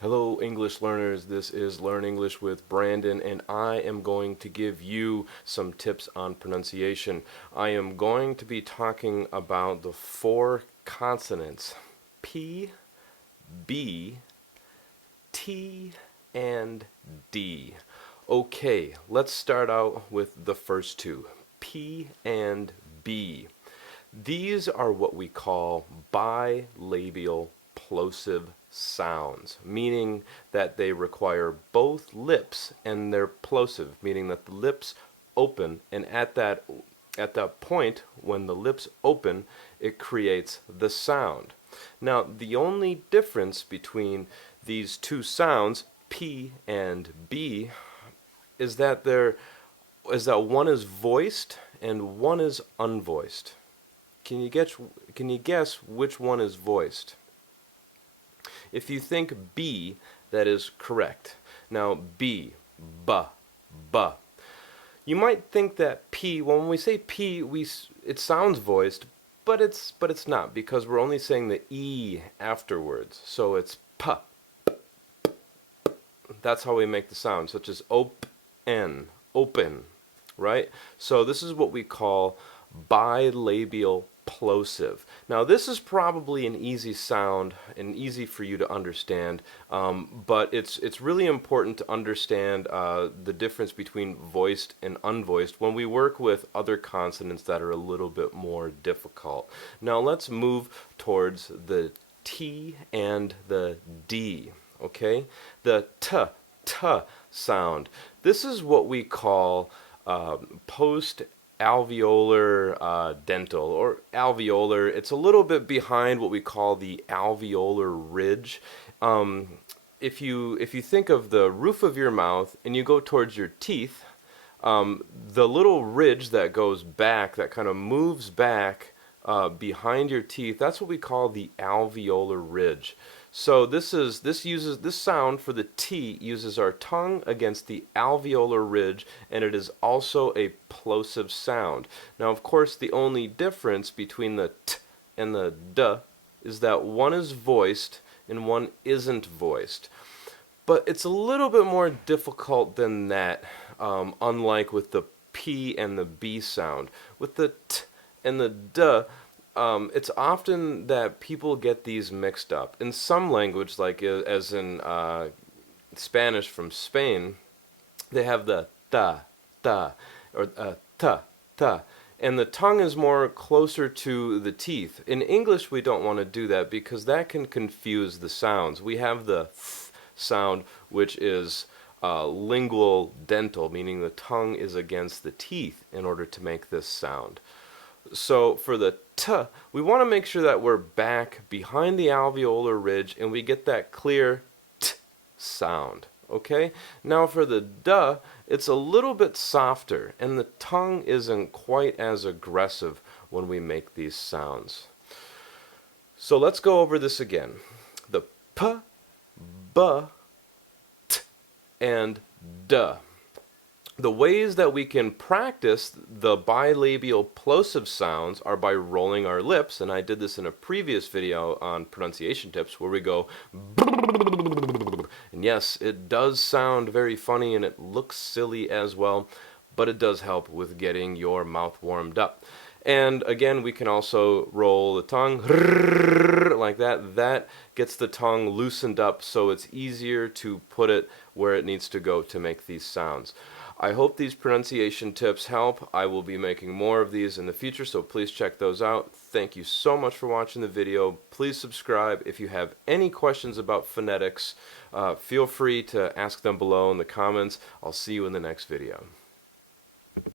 Hello English learners, this is Learn English with Brandon and I am going to give you some tips on pronunciation. I am going to be talking about the four consonants P, B, T, and D. Okay, let's start out with the first two, P and B. These are what we call bilabial plosive sounds, meaning that they require both lips and they're plosive, meaning that the lips open, and at that point when the lips open, it creates the sound. Now, the only difference between these two sounds, P and B, is that one is voiced and one is unvoiced. Can you guess which one is voiced? If you think B, that is correct. Now B, ba, ba. You might think that P, when we say P, it sounds voiced, but it's not, because we're only saying the E afterwards. So it's pa. That's how we make the sound, such as open, right? So this is what we call bilabial plosive. Now this is probably an easy sound and easy for you to understand, but it's really important to understand the difference between voiced and unvoiced when we work with other consonants that are a little bit more difficult. Now let's move towards the T and the D. Okay, the t sound. This is what we call post alveolar dental, or alveolar. It's a little bit behind what we call the alveolar ridge. If you think of the roof of your mouth and you go towards your teeth, the little ridge that goes back, that kind of moves back behind your teeth, that's what we call the alveolar ridge. So this sound for the T uses our tongue against the alveolar ridge, and it is also a plosive sound. Now, of course, the only difference between the T and the D is that one is voiced and one isn't voiced. But it's a little bit more difficult than that, unlike with the P and the B sound. With the T and the D, it's often that people get these mixed up. In some language, like as in Spanish from Spain, they have the ta, ta, or ta, ta. And the tongue is more closer to the teeth. In English, we don't want to do that because that can confuse the sounds. We have the th sound, which is lingual dental, meaning the tongue is against the teeth in order to make this sound. So for the T, we want to make sure that we're back behind the alveolar ridge and we get that clear T sound. Okay? Now for the D, it's a little bit softer and the tongue isn't quite as aggressive when we make these sounds. So let's go over this again. The P, B, T, and D. The ways that we can practice the bilabial plosive sounds are by rolling our lips, and I did this in a previous video on pronunciation tips where we go, and yes, it does sound very funny and it looks silly as well, but it does help with getting your mouth warmed up. And again, we can also roll the tongue like that. That gets the tongue loosened up so it's easier to put it where it needs to go to make these sounds. I hope these pronunciation tips help. I will be making more of these in the future, so please check those out. Thank you so much for watching the video. Please subscribe. If you have any questions about phonetics, feel free to ask them below in the comments. I'll see you in the next video.